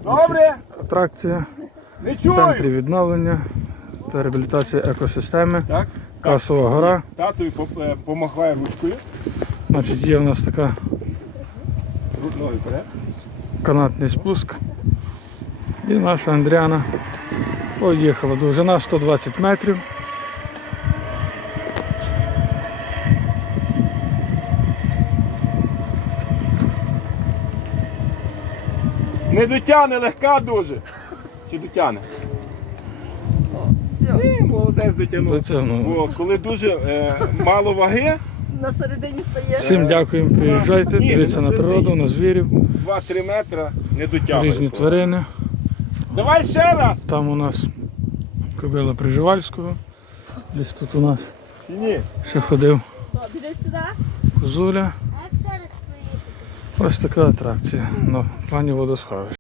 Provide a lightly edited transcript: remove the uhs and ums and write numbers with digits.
Добре? Атракція Не в чую. центрі відновлення та реабілітації екосистеми. Так. Касова гора. Татою помахає ручкою. Значить, є у нас така Ноги вперед. канатний спуск. І наша Андріана поїхала. Довжина 120 метрів. Не дотягне, легка дуже. Чи дотягне? Ні, молодець дотягнув. Дотягнув. Бо коли дуже мало ваги, На середині стає. Всім дякуємо, приїжджайте, Ні, дивіться не на природу, на звірів, 2-3 метри не дотягує. різні тварини. Давай ще раз! Там у нас кобила Приживальського. Десь тут у нас Ні. ще ходив Біжи сюди. козуля. Ось така атракція на плані водосховища.